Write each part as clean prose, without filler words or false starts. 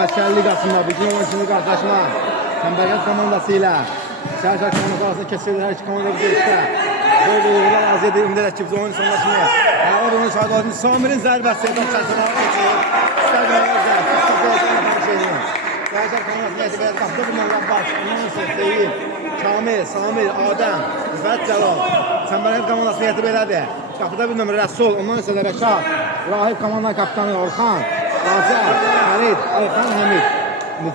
Şəhərli qasımda bugün olan kimi qarşılaşma Səmbərgət komandası ilə Şəhər komandası arasında keçirilir. Hər iki komanda bir görüşdə. Bol uğurlar arzu edir. Ümid edək ki, biz oyun sonrasını ağır oyun şahid olalım. Samir'in zərbəsi top çarşıdan geçir. Şəhər komandasına etibar qapıda bulunanlar baş. Ondan sonra Deyil, Kamil, Samir, Adəm, Rüfət Cəlal. Səmbərgət komandasına etibar elədi. Qapıda bir nömrə Rəsul. Ondan sonra Rəşad. Rahib komandanın kapitanı Orxan. Azər, Hərid, Ayxan, Həmid.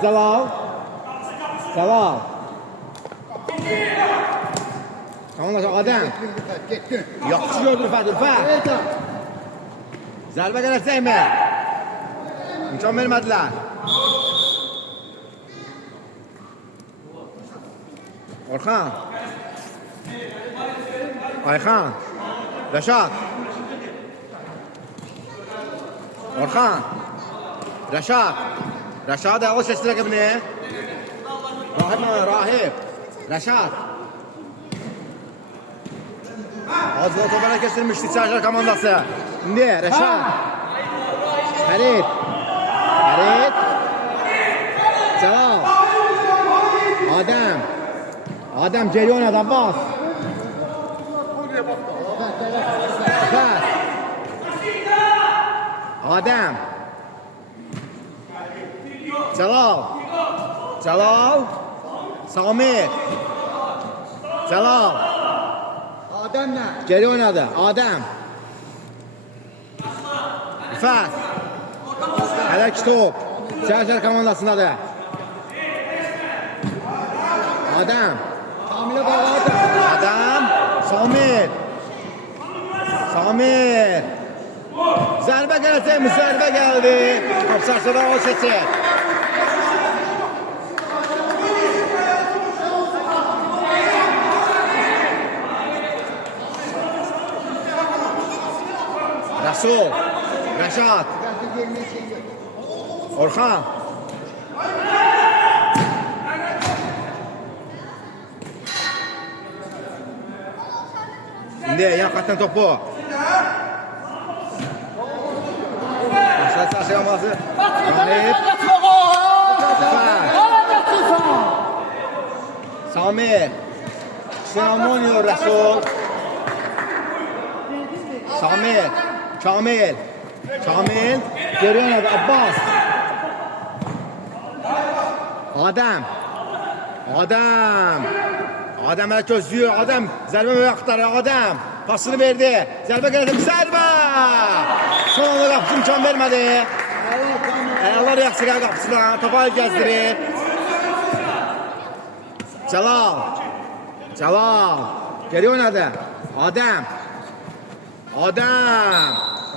Cəlal. Cəlal. Komandası Adəm. Yaxşı gördü Rüfət. Zərbə gələcəkmi? İmkan vermədilər. Orxan. Ayxan. Rəşad. Orxan. Rəşad. Rəşad əvvəl seçdi rəqibini. Rahib. Rəşad. Azla topara keçirmişdi Çarşar komandası. İndi Rəşad. Hərid. Cəlal. Adəm geri oynadı Abbas. Adəm. Cəlal. Samir. Cəlal. Adəmlə. Geri oynadı. Adəm. Rüfət. Hələ iki top. Çərçər komandasındadır. Adəm. Kamilə bağladı. Adəm. Samir. Zərbə gələcəkmi? Zərbə gəldi. Qapsarşıda o seçir. Rəsul. Rəşad. Orxan. İndi yan xətdən topu. Başladı çarşı olması. Rahib. Samir. Şinamonio Rəsul. Samir. Kamil. Geri oynadı Abbas. Adəm hələ gözlüyor. Adəm zərbə mövə axtarır. Adəm pasını verdi. Zərbə gələcək. Zərbə! Son anda qapısı imkan vermədi. Ayaqlar yaxşı gəl qapısından. Topa gəzdirir. Cəlal. Geri oynadı. Adəm.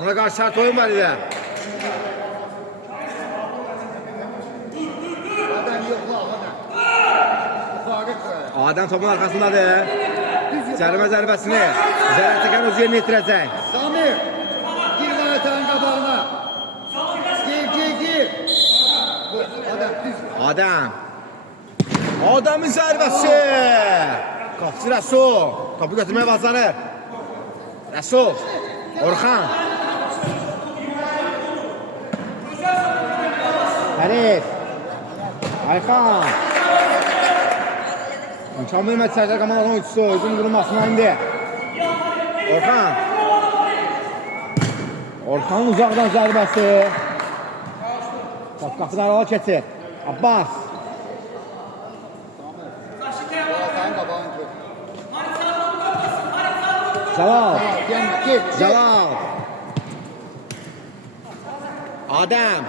Ona qarşı şart oyun var idi. Adəm topun arxasındadır. Cərimə zərbəsini Zərətəkən öz yerini itirəcək. Samir. Gir qayıtağın qabağına. Gir. Adəmin zərbəsi. Qapıcı Rəsul. Topu götürməyə bacarır. Rəsul. Orxan. Hərid. Ayxan. İmkan vermədi Çərçər komandanın oyuncusu. Hücum qurulmasına indi. Orxanın uzaqdan zərbəsi. Qapıdan arala keçir. Abbas. Cəlal. Adəm.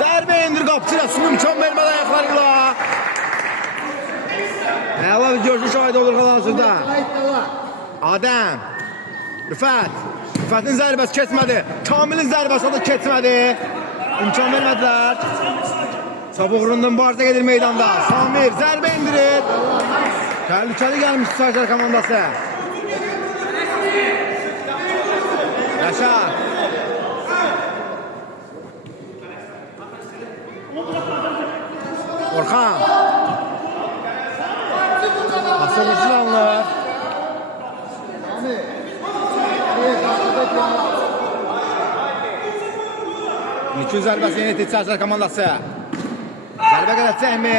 Zərbə indir qapıcı Rəsul imkan vermədi ayaqlarıyla. Əla bir görüşü şahid olur qalan-sözdə. Adəm. Rüfətin zərbəsi keçmədi. Kamilin zərbəsi o da keçmədi. İmkan vermədilər. Çabuğurundan barza gedir meydanda. Samir zərbə indirir. Təhlükəli gəlmiş Çarşar komandası. Rəşad. Orxan. Asılıcı alınır. İlkin zərbəsini yetirdi Çarşar komandası. Zərbə gələcəkmi?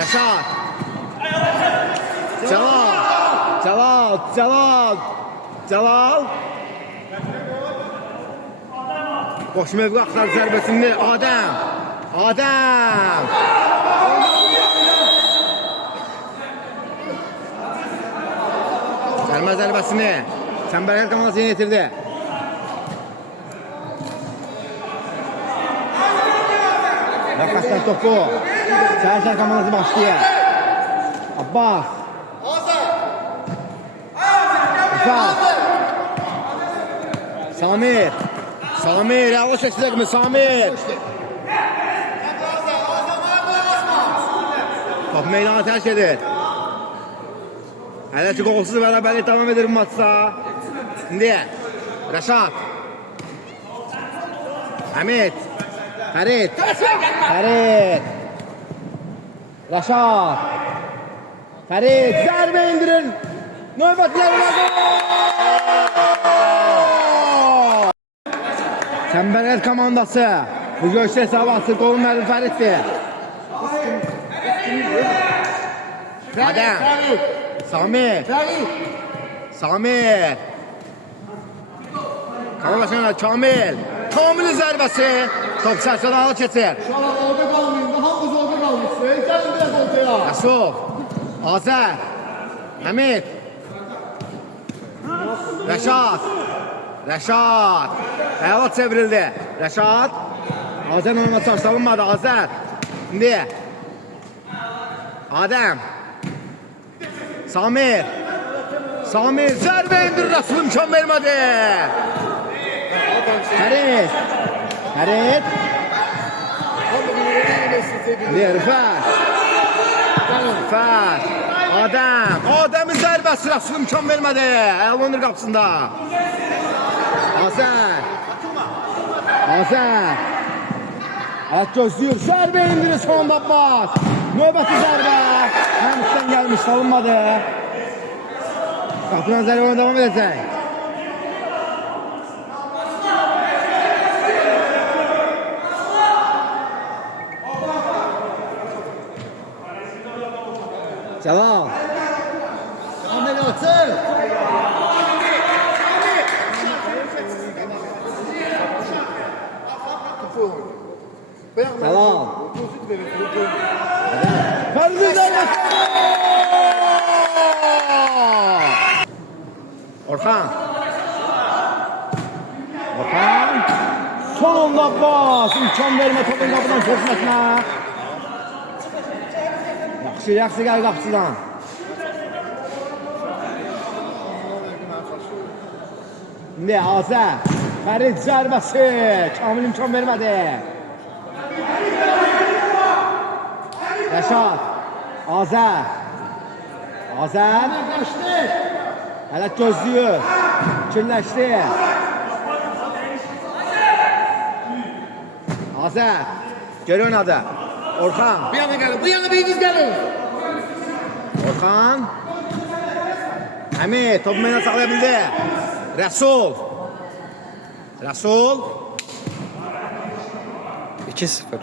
Rəşad. Cəlal. Boş mövqü axtar zərbəsini. Adəm. Sərmə zərbəsini Çəmbərlər komandası yetirdi. Bakastan topu. Çarşar komandası başlayır. Abbas. Rıfat. Samir. Yavaş geçecek mi Samir? Top meydanı terk edir. Hələ ki qolsuz bərabərlik davam edir bu maçda. Şimdi Rəşad. Həmid. Fərid. Rəşad. Fərid. Zərbə indirin. Növbətlərlə gol! Çəmbərlər komandası. Bu görüşdə hesabı açır. Qolun müəllim Fəriddir. Adəm. Samir. Kamil. Kamil'in zərbəsi. Top çarşıdan alı keçir. Şalan orada qalmayın. Hamımız orada qalmışsınız. Gəlin biraz ortaya. Yasov. Azər. Həmid. Rəşad. Həyalat çevrildi. Rəşad. Azər onunla çarşılanmadı. Azər. Şimdi. Adəm. Samir. Zərbə indir. Rasul imkan vermədi. Fərid. Rıfat. Adəmin zərbəsi Rasul imkan vermədi. Əlonur qapısında. Azər. Evet gözlüyor. Zərbə indirir sonunda Abbas. Növbəti zərbə. Həmistdən gəlmiş, salınmadı. Qapıdan zərbə ona devam edəcək. Cəlal. Ameliyatı. Cəlal. Fərdi zərbəsi. Orxan. Sonunda Abbas. İmkan vermə topun qapıdan keçməsine. Yaxşı gəl qapısından. Ne Azər. Fərid zərbəsi. Kamil imkan vermədi. Rəşad. Azər. Qaçdı. Hələ gözlüyor. Kirləşdi. Azər. Geri oynadı. Orxan. Bu yana gəlin. Bu yana biriniz gəlin. Orxan. Həmid topu mənə saxlaya bildi. Rəsul. 2-0.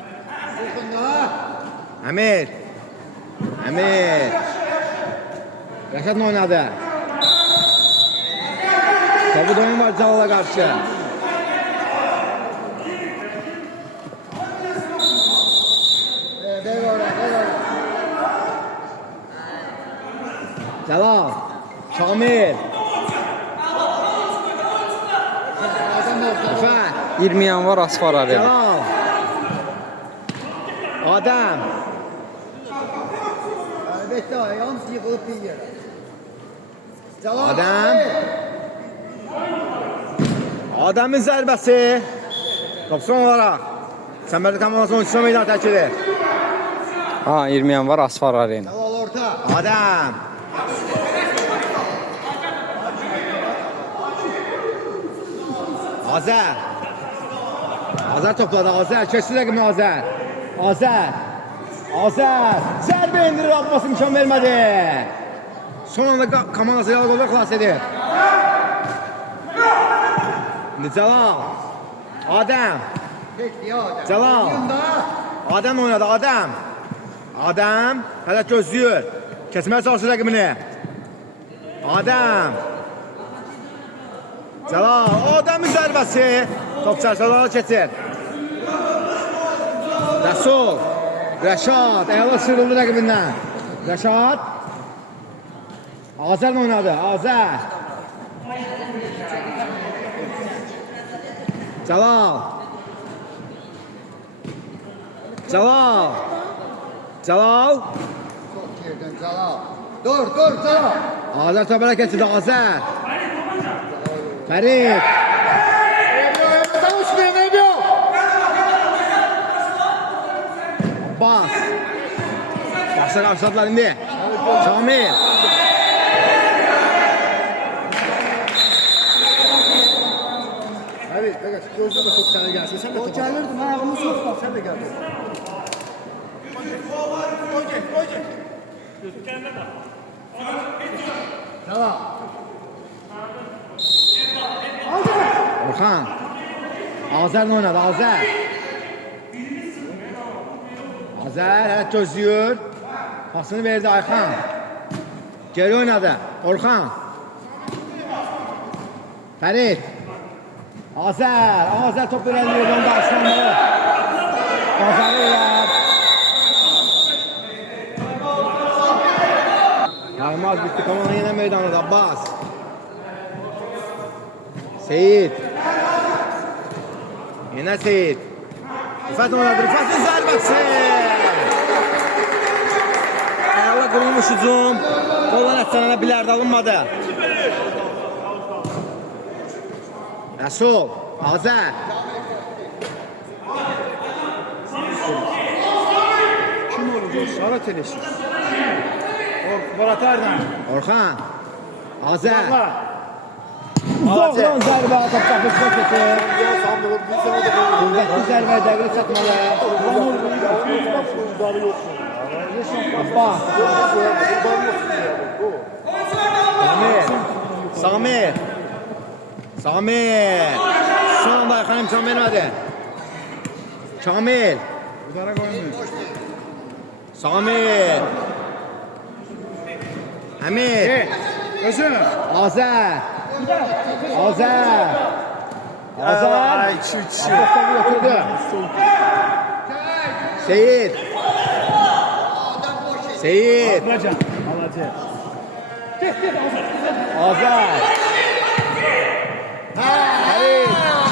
Həmid. Rəşadla oynadı. Topu da oyun var Cəlala qarşı. Cəlal. Kamil. Rəfət. 20 yanvar Asfar Arena. Cəlal. Adəm. Əlbəttə, yalnız yığılıb bir yerə. Adəm. Adəmin zərbəsi. Top son olaraq. Çəmbərli komandası oyuncusu meydan tərk edir. 20 yanvar Asfar Arena. Cəlal orta. Adəm. Azər topladı. Azər. Keçdi rəqimi Azər. Zərbə indirir. Abbas imkan vermədi. Son anda komandası yalı qolda xilas edir. Cəlal. Adəm. Cəlal. Adəm oynadı, Adəm. Adəm hələ gözləyir. Keçməyə çalışır rəqibini. Adəm. Cəlal, Adəmin zərbəsi. Top çərçəvələrə keçir. Rəsul. Rəşad, əla sırıldı rəqibindən. Rəşad. Azər oynadı, Azər. Cəlal. Cəlal. Cəlal. Çok yerden Celal. Dur Celal. Azər toparaq keçirdi, Azər. Fərid. Sen uçmayın Ebyo. Bas. Başlar başladılar indi. Şamil. Evet, evet. Gözde de çok tane gelsin. Sen de o gelirdim. Ayağımı sokma. Sen de geldin. Tamam. Orxan. Azərlə oynadı, Azər. Azər hələ gözləyir. Pasını verdi Ayxan. Geri oynadı, Orxan. Fərid. Azər top verəliyor, onu da Aslanlı. Bazarırlar. Yalmaz bitti, komanda yine meydanında, Abbas. Seyit. Yine Seyit. Rıfat oynadı, Rıfat'ın zərbəsi. Ayaqla qırılmış hücum. Qoldan ətsənənə bilərdi, alınmadı. Rəsul, Azər. Kim olacak? Sara Teleşir. Baratarla. Orxan. Azər. Azər. Zoğran zərbə atıp qapısına keçir. Ya sandım. Bir sene de Qüvvətli zərbə dəqiq çatmalı. Abbas. Samir. Samir. Şu anda Ayxan imkan vermədi. Kamil. Udara koymuyor. Samir. Əmir. Özün. Azər. Azər. Azər. Ay, çüçü. Abbas'tan götürdü. Seyit. Seyit. Alacan. Alacak. Azər.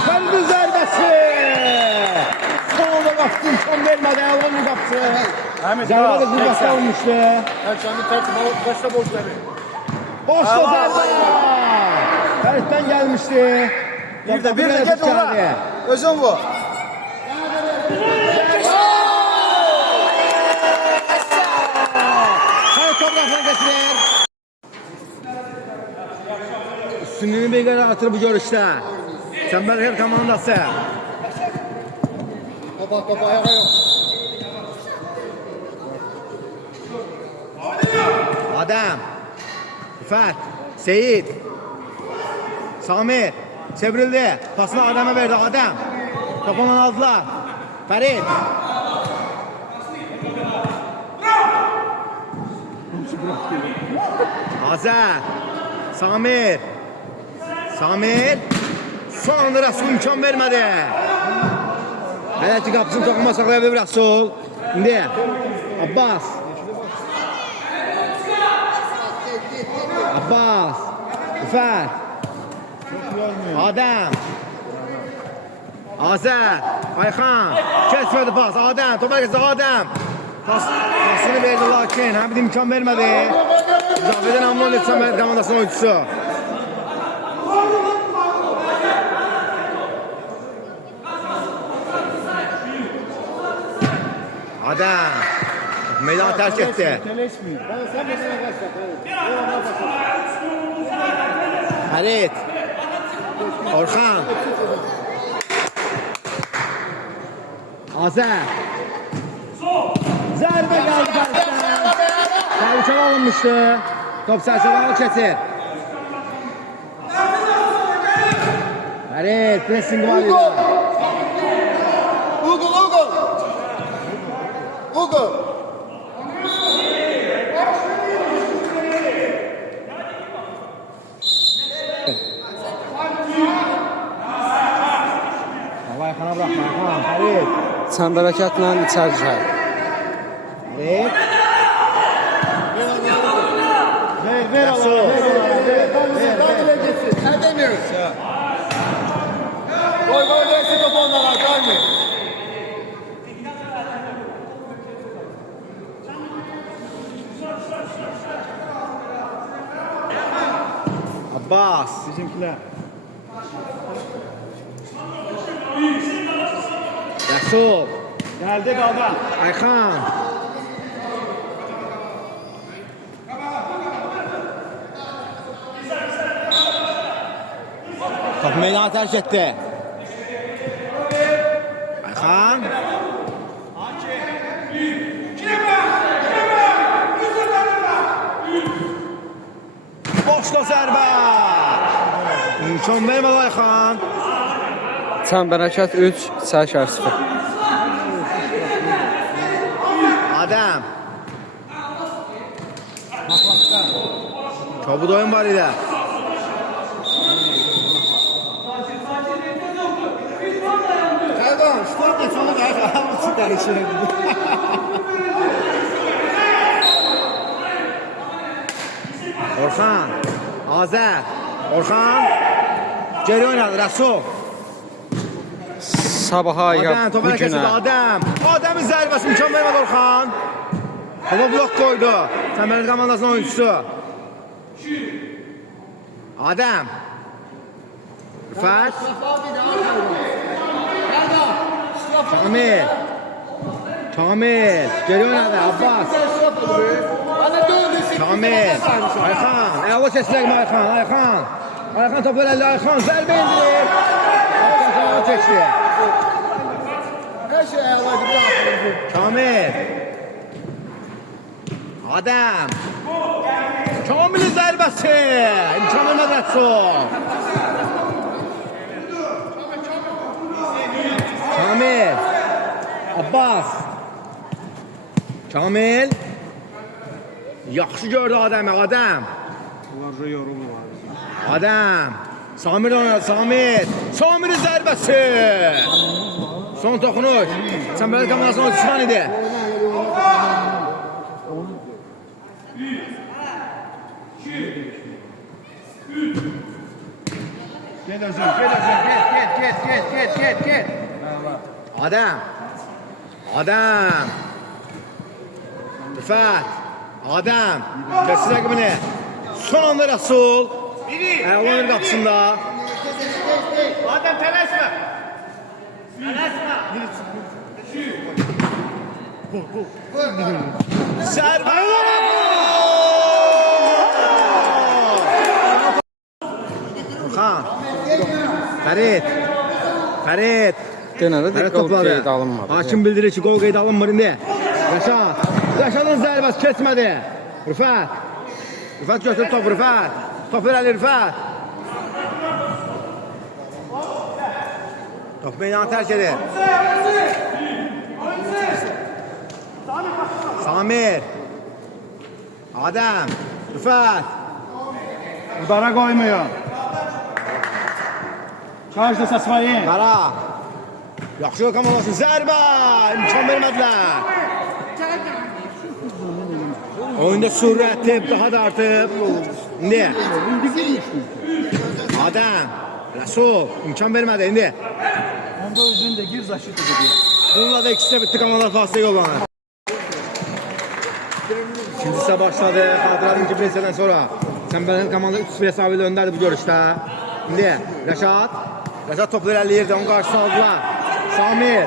Fəridin zərbəsi. Sonunda qapısı imkan vermədi. Əlanın qapısı. Zərbə də qırbası olmuşdu. Erçan'ın tersi başta boş tabii. Boşda zərbə. Fəriddən gəlmişdi. Bir de get ona. Özün bu. Hayır topraklarına getirir. Üstünlüğünü bir qədər artır bu görüşdə. Çəmbərlər komandası. Topa ayağa yok. Adəm. Rüfət. Seyid. Samir. Çevrildi. Pasını Adəmə verdi. Adəm. Topundan aldılar. Fərid. Azər. Samir. Samir. Son anda Rəsul imkan vermədi. Hələ ki qapısını toxunma saxlaya bilir Rəsul. İndi. Abbas. Abbas. Rüfət. Adəm. Azər. Ayxan. Keçmədi pas. Adəm. Topa keçdi Adəm. Pasını verdi lakin həm bir imkan vermədi. Zavidən Amnon Etsamər komandasının oyuncusu. Adəm. Meydanı tərk etdi. Teleşmiyor. Sen de sana kaç Fərid. Orxan. Azər. Zərbə gəldi Fəriddən. Təhlükəli alınmışdı. Top sərçəvəli keçir. Fərid, pressing var idi. budur. Allah Ayxana bırakma, Ayxan, Fərid. Çəmbərəkətlə içəri şəhər. Fərid. Ver Rəsul. Ver geçsin. Sen demiyorsun. Gol versin topu onlara. Gelmiyor. Abbas. Bizimkiler. Rəsul. Geldi kaldı. Ayxan. Top meydanı tərk etdi. Ayxan. Boşla zərbə. İmkan vermədi Ayxan. Çəmbərəkət 3, içəri şəhər 0. Adəm. Çabuk oyun var idi. Erdoğan, şu an geçiyorlar. Erdoğan bu çıkar içine. Orxan. Azər. Orxan. Geri oynadı Rəsul. Sabaha Adəm ya topa bu hərəkət günə. etdi Adəm. Adəmin zərbəsi imkan vermədi Orxan. Topa blok koydu. Təməli komandasının oyuncusu. Adəm. Rüfət. Kamil. Kamil. Geri oynadı Abbas. Kamil. Ayxan. Əla keçdilərmi Ayxan? Ayxan. Ayxan topu elədi Ayxan. Zərbə indirir. Ayxan keçdi. Her şey ayarlaydı. Kamil. Adəm. Kamilin zərbəsi. İmkan vermədi Rəsul. Kamil. Abbas. Kamil. Yaxşı gördü Adəmi. Adəm. Adəm. Samir oynadı. Samir. Samirin zərbəsi. Son toxunuş. Çəmbərli komandasının oyuncusundan idi. Gel Özür, get. Adəm. Adəm. Rüfət. Adəm. Kəsin rəqibini. Son anda Rəsul. Əlanın qapısında. Adem tələsmə. Zərbə. Orxan. Fərid. Fərid. Yenə də Fərid qol topladı. qeyd alınmadı. Hakim bildirir ki, qol qeyd alınmır indi. Rəşad. Rəşadın zərbəsi keçmədi. Rüfət. Rüfət götürüb topu Rüfət. Top verəli Rüfət. Top meydanı tərk edir. Samir. Adəm. Rüfət. Udara koymuyor. Karşıda свои. Qara. Yaxşı yox komandasın. Zərbə. İmkan vermədilər. Oyunda sürət daha da artıb. İndi. Adəm. Rəsul. İmkan vermədi indi. Onda özünde gir zaşıtı dedi. Bununla da ikisi de bitti komandalar fasıya yollanır. İkincisi başladı. Hatırladım ki presiyeden sonra. Çemberlerin komanda 3-0 hesabıyla önderdi bu görüşte. Şimdi Rəşad. Rəşad topları elləyirdi. Onun qarşısına aldılar. Samir.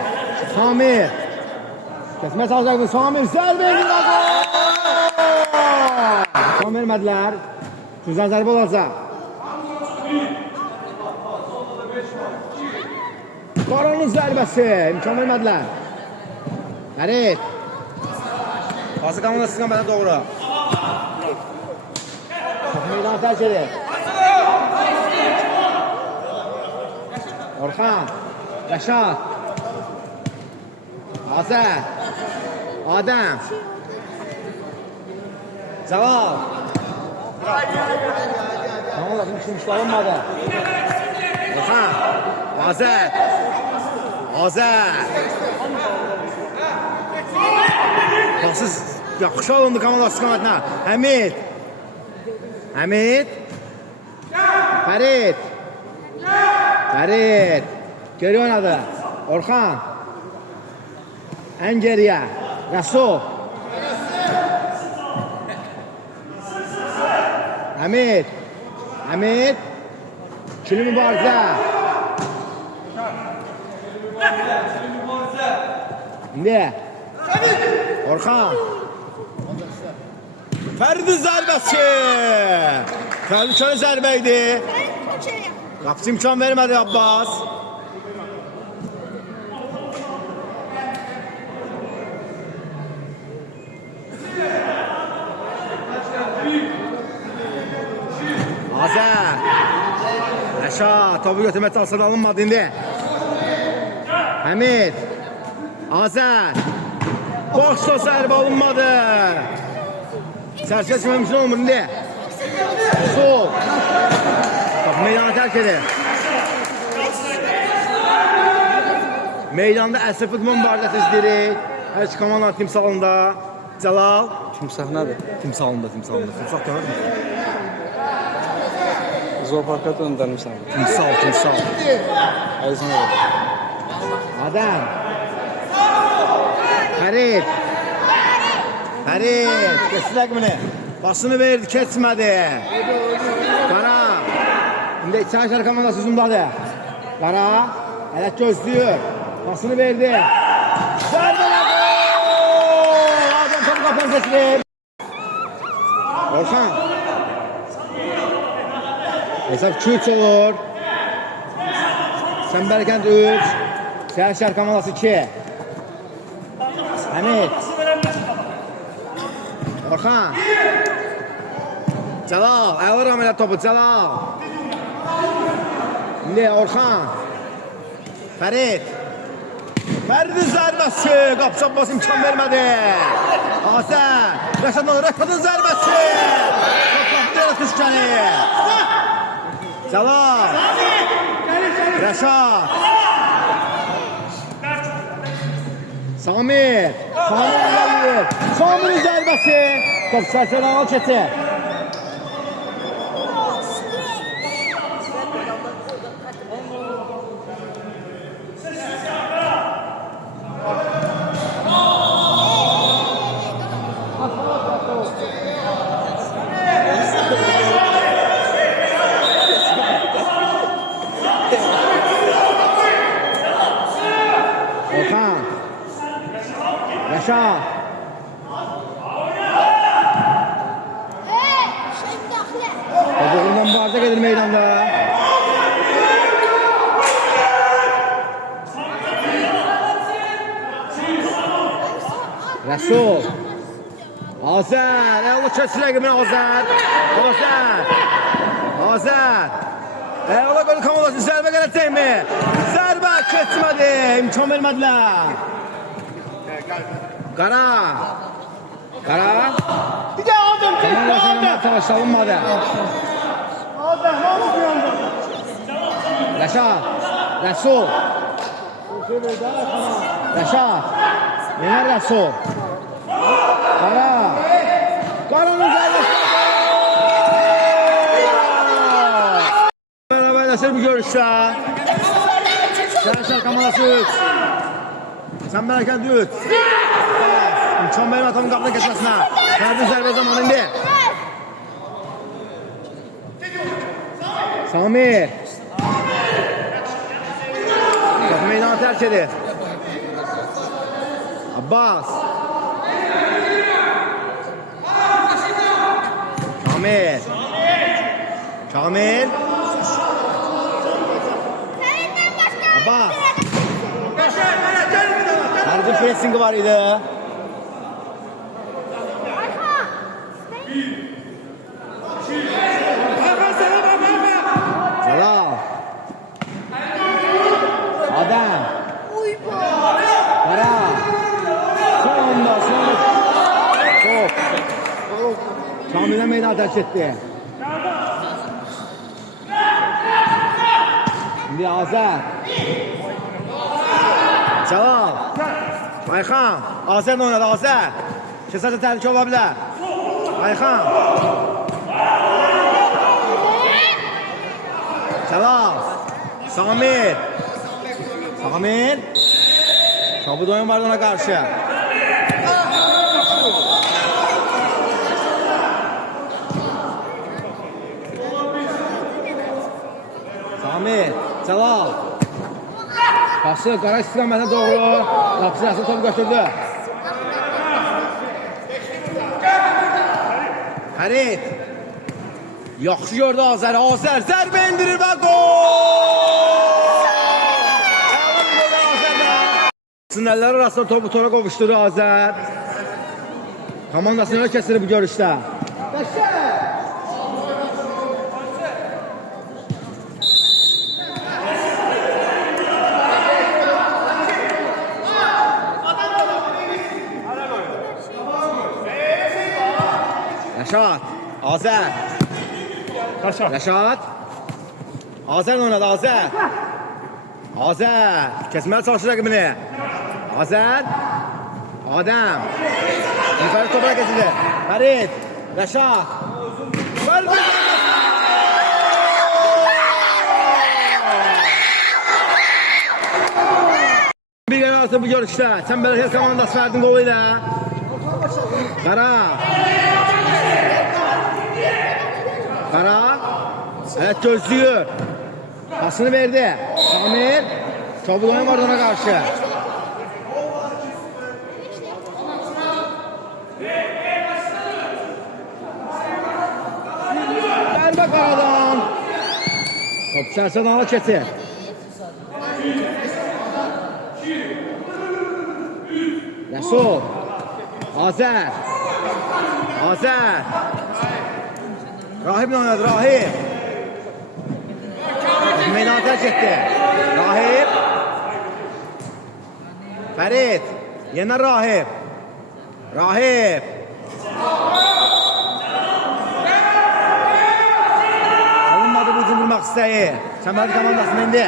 Samir. Kesmeye çalışacaktı. Samir. Zərbə edir. Tam vermədilər. Güzel zərbə olacaq. Qaranın zərbəsi. İmkan vermədilər. Fərid. Pası qanuna sıxan mənə doğru. Meydanı tərk edir. Orxan. Rəşad. Azər. Adem. Cəlal. Tamam lazım işmişlər olmadı. Orxan. Azər. Azər. Pasız yaxşı alındı komanda istiqamətlə. Həmid. Həmid. Fərid. Fərid. Geri oynadı. Orxan. Ən geriyə. Rəsul. Həmid. Həmid. İkili mübarizə. İndi. Orxan. Fəridin zərbəsi. Təhlükəli zərbə idi. Qapıcı imkan vermədi Abbas. Azər. Rəşad. Topu götürmək çalışsın alınmadı indi. Həmid. Azər. Boşda zərbə alınmadı. Sərsə çıxmaq mümkün olmur indi. Sol. Topu meydanı tərk edir. Meydanda əsr futbol mübarizəsi izləyirik. Hər iki komandanın timsalında. Cəlal. Timsah nədir? Timsalında. Timsah görür mü? Zooparka döndərmişsən. Timsal. Əzizən olur. Adəm. Fərid. Keçdi rəqmini. Basını verdi, keçmədi. Qara. İndi içəri şəhər komandası hücumdadır. Qara. Hələ gözləyir. Basını verdi. Zərbələ gol! Adəm topu qapını seçir. Orxan. Hesab 2-3 olur. Səmbərkənd 3. Şəhər şəhər komandası 2. Həmid. Orxan. Cəlal. Əlir aməliyyat topu. Cəlal. İndi Orxan. Fərid. Fəridin zərbəsi. Qapısı Abbas imkan vermədi. Azər. Rəşadın zərbəsi. Qapısı Tüskəni. Cəlal. Rəşad. Samir. Samir'in zərbəsi. Top sərsəri al keçir. Orxan. Rəşad. Topuğundan mübarizə gedir meydanda. Rəsul. Azər. Əla keçir rəqibini Azər. Azər. Əla qolu komandasını zərbə gələcəkmi? Zərbə keçmədi. İmkan vermədilər. Qara. Bir də Adəm keçdi. Savaş salınmadı. Rəşad. Rəsul. Rəşad. Yenə Rəsul. Qaranın zərbəsi. Bərabərləşir bu görüşdə. Şəhər komandası 3. Səmbərkənd 3. İmkan verir atanın qapıda keçməsinə. Fərdin zərbə zamanı indi. Samir. Topu meydanı tərk edir. Abbas. Kamil. Abbas. Hərcin pressingi var idi. Cəlal. Adəm. Qara. Son anda. Yenə meydan tərk etdi. İndi Azər. Cəlal. Ayxan. Azər oynadı, Azər. Keçərsə təhlükə ola bilər. Ayxan. Cəlal. Samir. Samir. Kabud oyun vardı ona qarşı. Samir. Cəlal. Başı qara istiqamətə doğru. Qapısı Rəsul topu götürdü. Xərit. Yaxşı gördü Azər. Azər zərbə indirir və gol! Sinirlər arasında topu tora qovuşdurdu Azər. Komandasını öyle kesilir bu görüşdə. Rəşad, Azər. Rəşad. Azər oynadı, Azər. Azər. Kesməli çalışır rəqibini. Azər. Adəm. Müfərid topuna keçilir. Fərid. Rəşad. Fərid. Bir gələ artıq bu görüşdə. Çəmbərəkəl komandası Fəridin qolu ilə. Qara. Qara. Evet gözlüyor. Pasını verdi. Samir. Çabuk oyun vardı ona karşı. Zərbə Qaradan. Top sərsən ala keçir. Rəsul. Azər. Azər. Rahib oynadı, Rahib. Meydan terk etti. Rahib. Fərid. Yenə Rahib. Rahib. Alınmadı bu üçün vurmaq istəyi. Çəmbərli komandasının indi.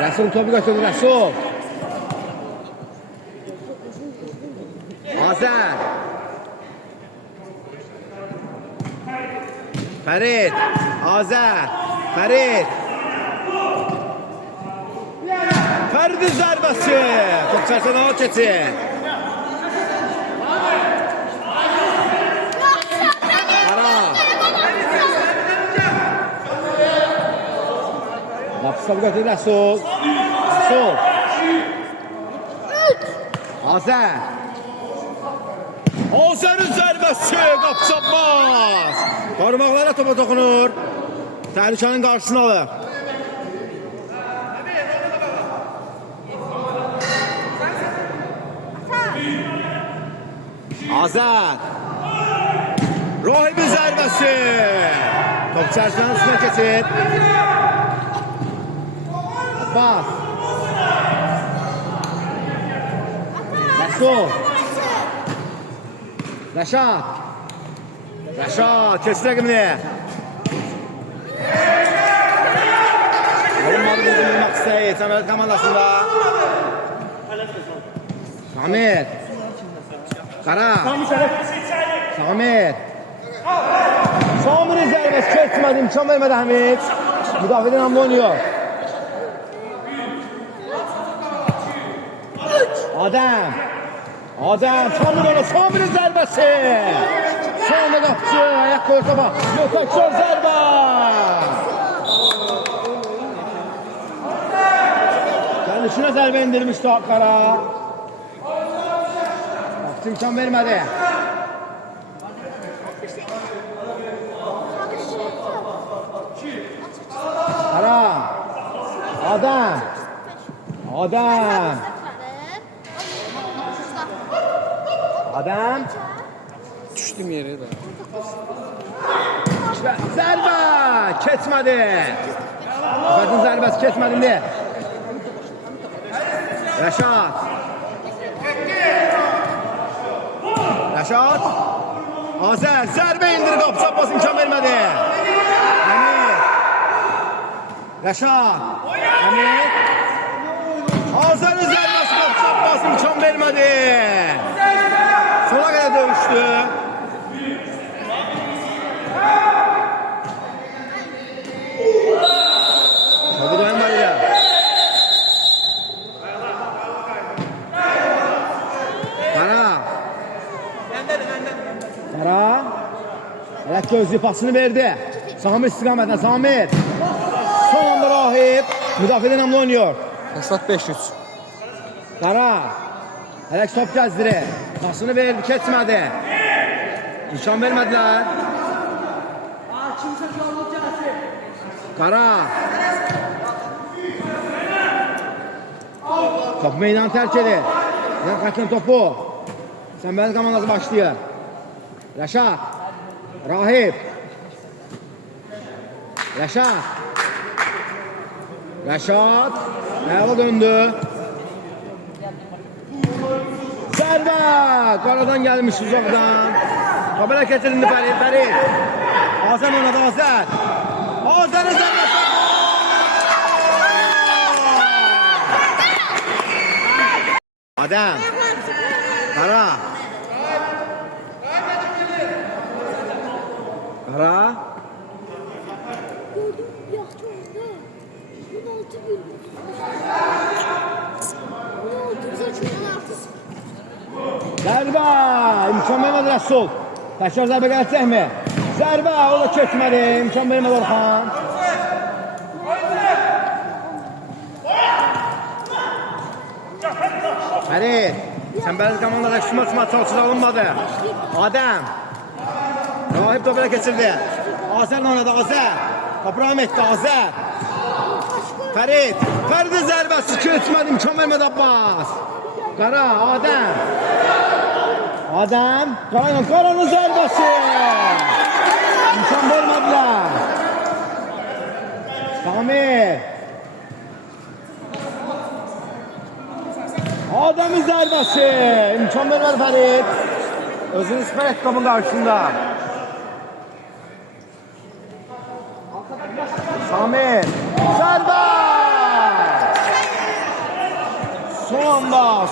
Rəsul topu götürdü, Rəsul. Azər. Fərid. Azər. Fərid. Fəridin zərbəsi. Top çərsən al keçir. Qara. Lapısa bu götürür Rəsul. Rəsul. Azər. Azər'in zərbəsi. Qapı çapmaz. Parmaqlara topa toxunur. Təhlükənin qarşısını alır. Azər. Rahibin zərbəsi. Top çərçivənin üstünə keçir. Abbas. Rəsul. Rəşad. Rəşad, keçir rəqimini. Alınmadı bu vurmaq istəyi, Çəmbərli komandasında. Samir. Qara. Samir. Samir'in zərbəsi keçmədi, imkan vermədi Həmid. Müdafiədən hamle oynuyor. Adəm. Adəm, Samir'in zərbəsi. Sonra qapçı, ayak koyur topa. Yotakçı zərbə. Gəlişinə zərbə indirmiş Qara. Qapçı imkan vermədi. Qara. Adəm. Adəm. Adəm. Düşdüm yere de. Zərbə keçmədi. Fəridin zərbəsi keçmədi indi. Rəşad. Rəşad. Azər zərbə indir qapı çapması imkan vermədi. Əmir. Rəşad. Əmir. Azərin zərbəsi qapı çapması imkan vermədi. Sona qədər dövüşdü. Topu dayanmadı ya. Qara. Ələt gözlü pasını verdi. Samir istiqamətlə Samir. Son anda Rahib müdafiədə namlı oynuyor. Hesab 5-3. Qara. Ələk top gəzdirir. Pasını verdi, keçmədi. İmkan vermədilər. Qara. Top meydanı tərk edir. Yan xəttin topu. Səmbəli komandası başlayır. Rəşad. Rahib. Rəşad. Rəşad. Ayağa döndü. Zərbə. Qaradan gəlmiş uzaqdan. Qabıla keçirildi Fərid. Azər oynadı Azər. Azərin zərbəsi. Adəm. Qara. Qara. Gördüm, yaxşı oldu. 16-1. 16-1. Zərbə. İmkan vermədi Rəsul. Təkrar zərbə gələcəkmi? Zərbə. O da keçmədi. İmkan vermədi Orxan. Fərid. Səmbəli komandada şumat çalışır alınmadı. Adəm. Rahib topu keçirdi. Azər oynadı Azər. Toprağım etdi Azər. Fərid. Fəridin zərbəsi keçmədi. İmkan vermədi Abbas. Qara. Adəm. Adəm. Qaranın zərbəsi. İmkan vermədilər. Samir. Adəmin zərbəsi. İmkan vermər Fərid. Özünü siper etdi topun qarşısında. Samir. Zərbə.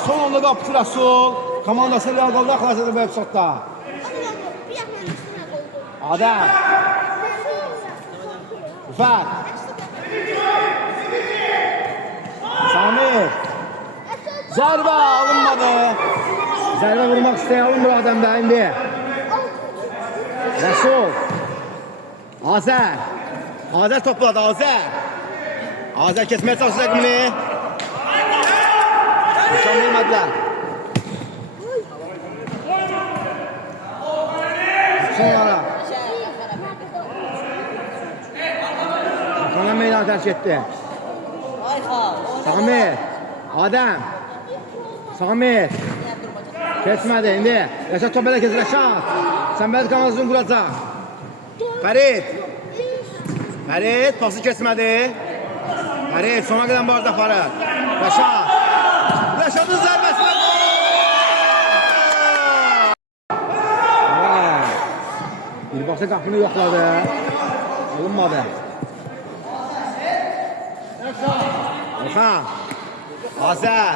Son anda qapıcı Rəsul. Komandası Real qolda xilas edir bu episodda. Adəm. Rüfət. Samir. Zərbə alınmadı. Zərbə vurmaq istəyən alınmır Adəmdə indi. Rəsul. Azər. Azər topladı Azər. Azər kesməyə çalışır rəqmini. Nişan vermədilər. Son ara. Sonra meydan tərk etdi. Samir. Adəm. Samir. Keçmədi indi. Rəşad top belə keçir Rəşad. Səmbəli komandasını quracaq. Fərid. Fərid pası keçmədi. Fərid sona qədər barda aparır. Rəşad. Rəşadın zərbəsi. Birbaşa qapını yoxladı. Olunmadı. Orxan. Azər.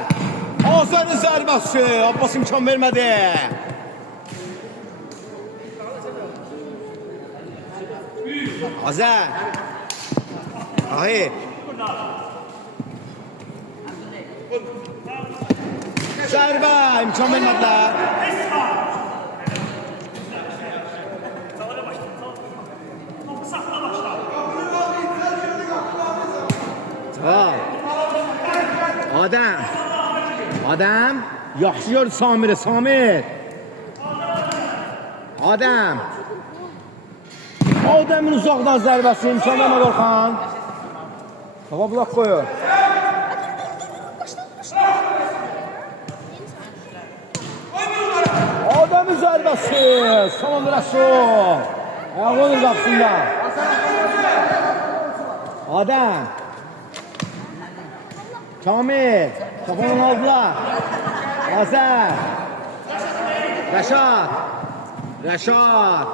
Azərin zərbəsi. Abbas imkan vermədi. Azər. Rahib. Zərbə. İmkan vermədilər. Adəm. Adəm. Yaxşı gördü Samir'i. Samir. Adəm. Adəmin uzaqdan zərbəsi. İmkan vermədi Orxan. Hava blok koyur. Adəmin zərbəsi. Son anda Rəsul. Ayağı olur qapısında. Adəm. Kamil. Kafanın aldılar. Azər. Rəşad. Rəşad.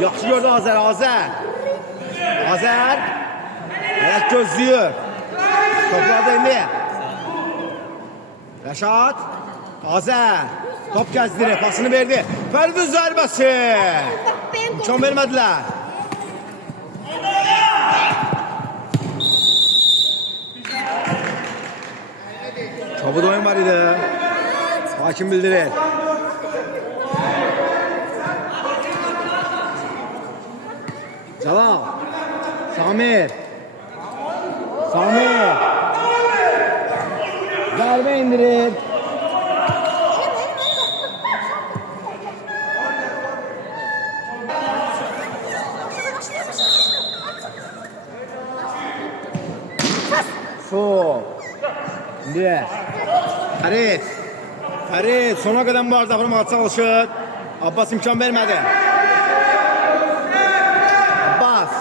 Yaxşı gördü Azər. Azər. Hələt gözlüyür. Topladı indi. Rəşad. Azər. Top gəzdirir. Pasını verdi. Fəridun zərbəsi. İmkan vermədilər. Çabuk oyun var idi. Hakim bildirir. Celal. Samir. Zərbe indirir. Sol. İndi. Fərid sona qədər mübarizə aparmağa çalışır. Abbas imkan vermədi. Abbas.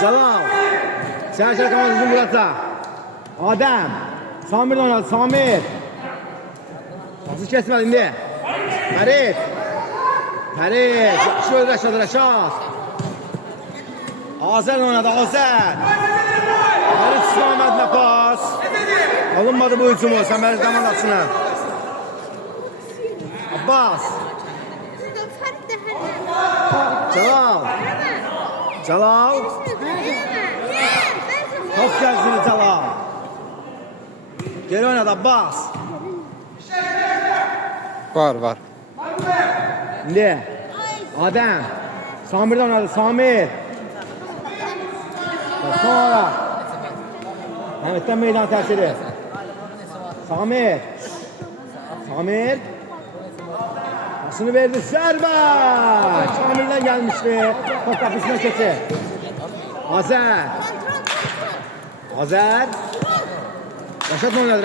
Celal. Səhər komandasını Murat'a. Adəm. Samir oynadı. Samir. Pası kesmədi indi. Fərid. Yaxşı gördü Rəşad. Azər oynadı. Fərid istiqamətlə pas. Alınmadı bu hücumu Səməriz komandasına. Abbas. Celal. Top gəzdirir Celal. Geri oynadı Abbas. Var. İndi. Adəm. Samir'den oynadı. Samir. Sonra. Mehmet'ten meydan tersiri. Samir. Pasını verdi. Zərbə. Samir'den gelmişti. Top kapısına keçir. Azər. Rəşad oynadı.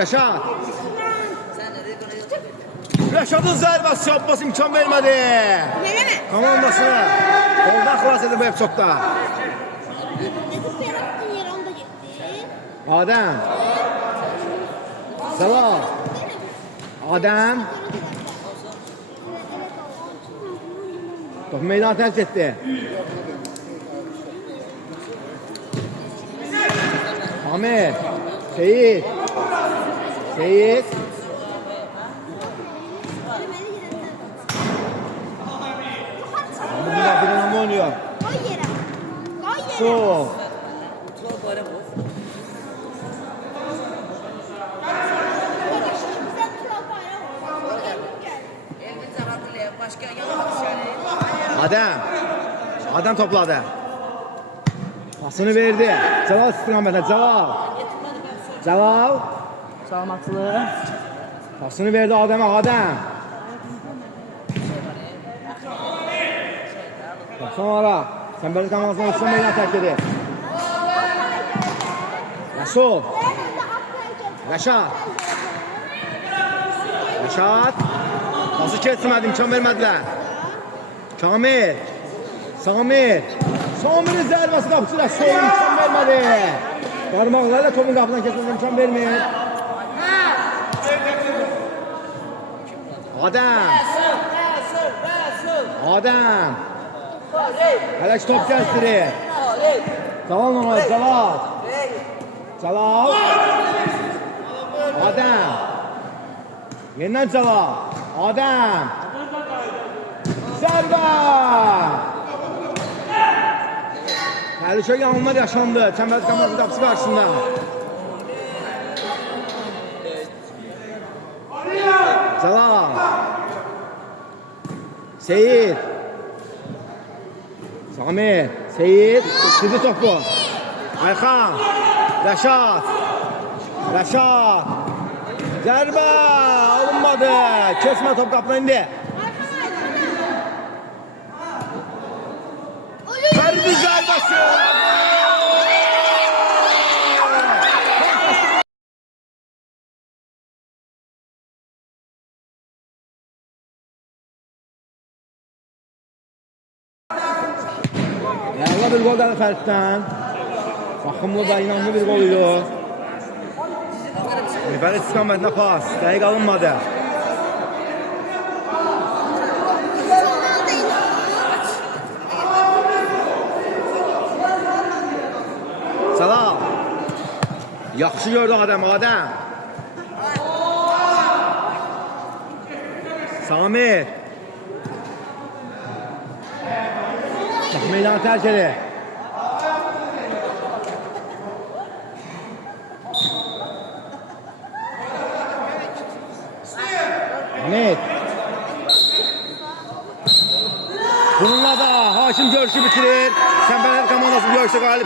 Rəşadın zərbəsi Abbas imkan vermədi. Komandasını qoldan xilas edib bu episodda. Adəm. Celal. Adəm. Top meydan tərk etdi. Samir. Seyit. Bu müdafiədən oynuyor. Sol. Adəm topladı. Pasını verdi. Celal istiqamətlə. Celal. Salamatçılığı. Pasını verdi Adəm. Sonra Səməriz komandasına üstün meydan tərk edir. Rəsul. Rəşad. Pası kesmədi, imkan vermədilər. Kamil. Samir'in zərbəsi qapıcı Rəsul imkan vermədi. Qarmaqlarla topun qapıdan keçmədi, imkan vermir. Adəm. Hələ ki top gəzdirir. Celal oynadı. Celal. Adəm. Yeniden Celal. Adəm. Zərbə. Təhlükə yanılmalar yaşandı. Səməriz komandasının qapısı qarşısında. Celal. Seyit. Samir. Seyit. Sizi topu. Ayxan. Rəşad. Zərbə. Alınmadı. Kesmə top qapına indi. Fəridun zərbəsi. Yalla bir gol gəldi Fəriddən. Baxımlı və inanlı bir gol idi o. Fərid istiqamətlə pas. Dəqiq alınmadı. Yaxşı gördü Adəm. Samir. Meydanı tərk edir. Ahmet. Bununla da Haşim görüşü bitirir. Səmbərlər komandası görüşü qalib.